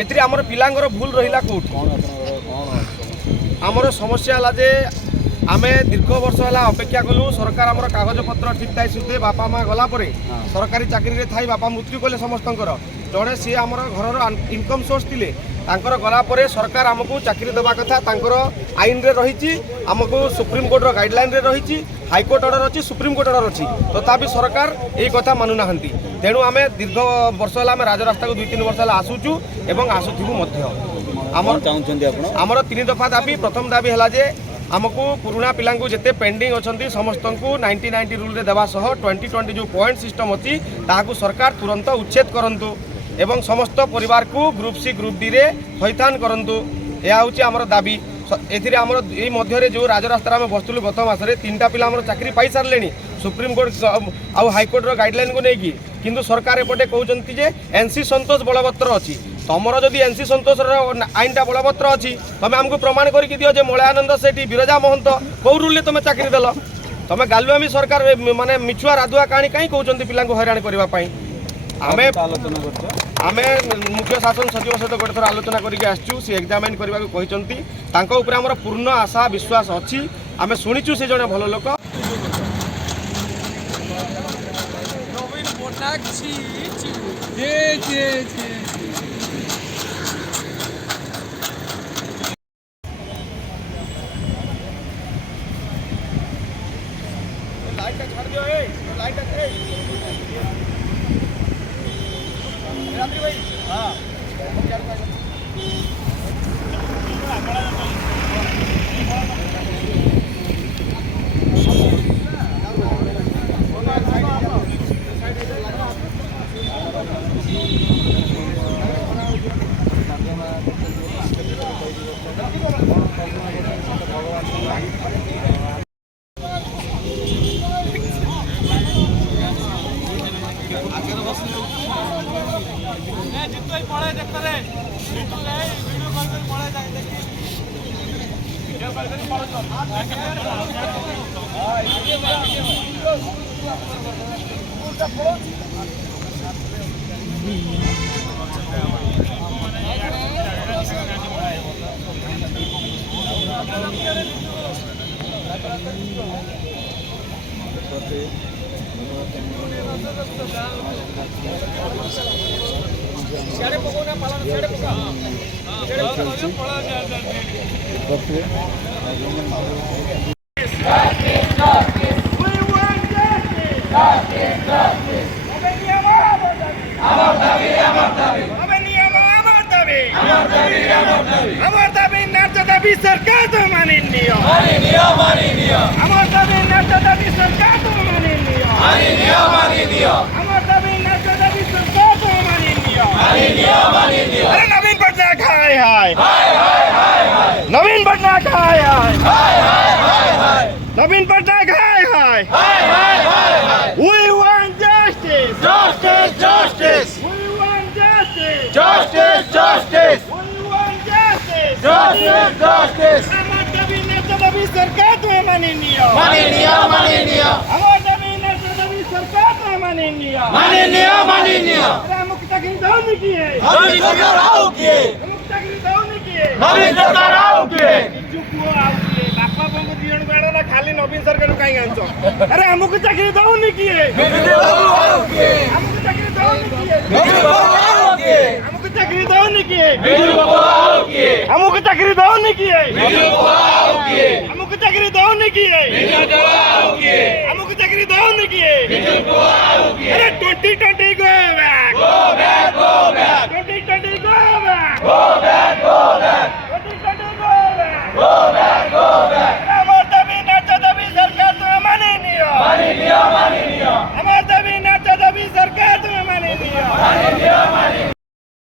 एथिरे आमर पिलांगर भूल रहिला कोट आमर समस्या है जे आमे दीर्घ वर्ष है अपेक्षा कलु सरकार आमर कागज पत्र ठीक टाइम सुधे बापा माँ गला सरकारी चाकरी थी बापा मृत्यु कले समस्त जड़े सी आमर घर इनकम सोर्स थिले तांकर गला परे सरकार आमको चाकरी देवा कथा तांकर आईन रे रही आमको सुप्रीम कोर्ट गाइडलाइन रे रही हाईकोर्ट ऑर्डर अच्छी सुप्रीम कोर्ट ऑर्डर अच्छी तथापि सरकार यही कथा मानुना तेणु आम दीर्घ वर्ष है राजरास्ता को 2-3 वर्ष है आसुचु एवं आसुथिबु आमर 3 दफा दाबी प्रथम दाबी है जे आमको पुराना पिला जिते पेंडिंग अच्छा समस्त को 90-90 रूल देवा सह 20-20 जो पॉइंट सिस्टम अच्छी ताकू सरकार तुरंत उच्छेद करंतु एवं समस्त परिवार को ग्रुप सी ग्रुप डी रे थैथान करंतु यह हूँ आमर दाबी एथिरे आमर यही मध्य जो राजरास्ता आम बसलु गत मसरे 3टा पिला आमर चाकरी पाई सारे सुप्रीम कोर्ट आउ हाईकोर्ट गाइडलाइन को लेकिन किंतु सरकार एपटे कहते जे एनसी संतोष बलवत्र अच्छी तुमर जदि एनसी संतोष आईनटा बलवत्र अच्छी तुम आमको प्रमाण करके दियो जे मलयानंद सेठी बिरजा महंत कौ रूल तुम चाकरी देल तुम गालुआमी सरकार माने मिछुआ राधुआ कहानी कहीं कहते पिला हैरान करने आमे मुख्य शासन सचिव सहित गोटे थर आलोचना करके आसचु सी एग्जामिन करने को कहते आमर पूर्ण आशा विश्वास अच्छी आमे शुणीचु से जड़े भल लोक छाड़ दियो रात्रि भाई हाँ सियाड़े पकोना पालन सियाड़े पका सियाड़े पका सरकार तो माननीय सरकार तो माननीय अरे नवीन पटनायक हाय नवीन पटनायक हाय नवीन पटनायक हाय we want justice justice we want justice justice we want justice नवी सरकार तो माननीय सरकार तो माननीय अरे अमुक चाकरी दौनी किए बापा बंगु दियण बेड़ा ना खाली नवीन सरकार कहीं आंच अरे अमुक चाकरी दौनी किए अमुक चाकरी दौनी किए अमुक चाकरी दौनी किए अमुक चाकरी दौनी किए अमुक चाकरी दौनी किए अरे 2020 go back